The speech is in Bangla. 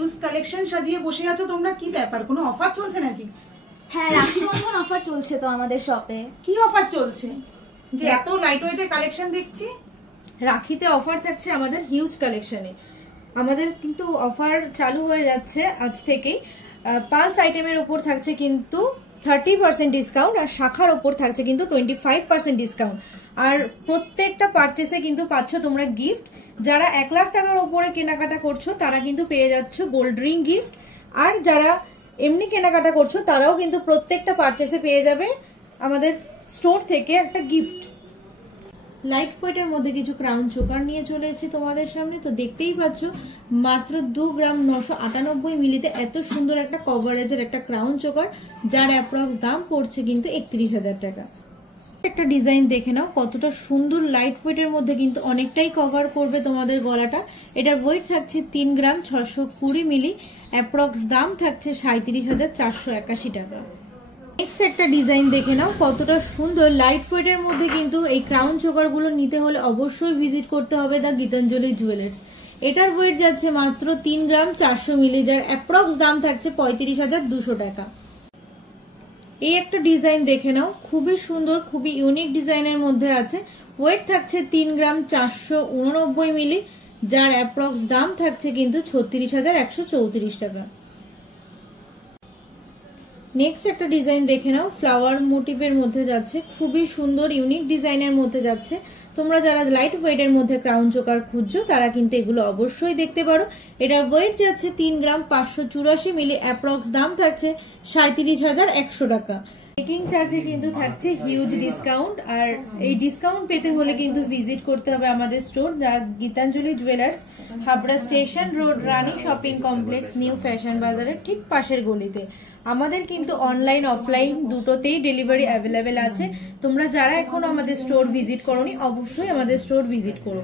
হিউজ কালেকশন সাজিয়ে বসে আছো তোমরা, কি ব্যাপার, কোনো অফার চলছে নাকি? হ্যাঁ, রাখি বন্ধন অফার চলছে তো আমাদের শপে। কি অফার চলছে যে এত লাইট ওয়েটের কালেকশন দেখছি? রাখিতে অফার থাকছে আমাদের হিউজ কালেকশনে। আমাদের কিন্তু অফার চালু হয়ে যাচ্ছে আজ থেকেই। পালস আইটেমের উপর থাকছে কিন্তু 30% ডিসকাউন্ট, আর শাখার ওপর থাকছে কিন্তু 25% ডিসকাউন্ট। আর প্রত্যেকটা পারচেসে কিন্তু পাচ্ছ তোমরা গিফট। যারা 1 লাখ টাকার ওপরে কেনাকাটা করছো তারা কিন্তু পেয়ে যাচ্ছ গোল্ড রিং গিফট, আর যারা এমনি কেনাকাটা করছো তারাও কিন্তু প্রত্যেকটা পারচেসে পেয়ে যাবে আমাদের স্টোর থেকে একটা গিফট। লাইট ওয়েটের মধ্যে কিছু ক্রাউন চোকার নিয়ে চলে এসেছি তোমাদের সামনে। তো দেখতেই পাচ্ছ মাত্র 2 গ্রাম 998 মিলিতে এত সুন্দর একটা কভারেজের একটা ক্রাউন চোকার, যার অ্যাপ্রক্স দাম পড়ছে কিন্তু 31,000 টাকা। একটা ডিজাইন দেখে নাও কতটা সুন্দর, লাইট ওয়েটের মধ্যে কিন্তু অনেকটাই কভার করবে তোমাদের গলাটা। এটার ওয়েট থাকছে 3 গ্রাম 620 মিলি, অ্যাপ্রক্স দাম থাকছে 37,481 টাকা। নেক্সট একটা ডিজাইন দেখে নাও কতটা সুন্দর, লাইট ওয়েটের মধ্যে কিন্তু এই ক্রাউন চোকারগুলো নিতে হলে অবশ্যই ভিজিট করতে হবে দ্য গীতাঞ্জলি জুয়েলার্স। এটার ওয়েট যাচ্ছে মাত্র 3 গ্রাম 400 মিলি, যার অ্যাপ্রক্স দাম থাকছে 35,200 টাকা। এই একটা ডিজাইন দেখে নাও, খুবই সুন্দর, খুবই ইউনিক ডিজাইনের মধ্যে আছে। ওয়েট থাকছে 3 গ্রাম 489 মিলি, যার অ্যাপ্রক্স দাম থাকছে কিন্তু 36,134 টাকা। নেক্সট একটা ডিজাইন দেখে নাও, ফ্লাওয়ার মোটিভের মধ্যে যাচ্ছে, খুবই সুন্দর ইউনিক ডিজাইনের মধ্যে যাচ্ছে। তোমরা যারা লাইট ওয়েটের মধ্যে ক্রাউন চোকার খুঁজছো তারা কিন্তু এগুলো অবশ্যই দেখতে পারো। এটার ওয়েট যাচ্ছে 3 গ্রাম 584 মিলি, অ্যাপ্রক্স দাম থাকছে 37,100 টাকা। মেকিং চার্জে কিন্তু থাকছে হিউজ ডিসকাউন্ট, আর এই ডিসকাউন্ট পেতে হলে কিন্তু ভিজিট করতে হবে আমাদের store the Gitanjali jewellers, Habra station road, Rani shopping complex, new fashion বাজারের ঠিক পাশের গলিতে। আমাদের কিন্তু অনলাইন অফলাইন দুটোতেই ডেলিভারি অ্যাভেলেবেল আছে। তোমরা যারা এখনো আমাদের স্টোর ভিজিট করোনি অবশ্যই আমাদের স্টোর ভিজিট করো।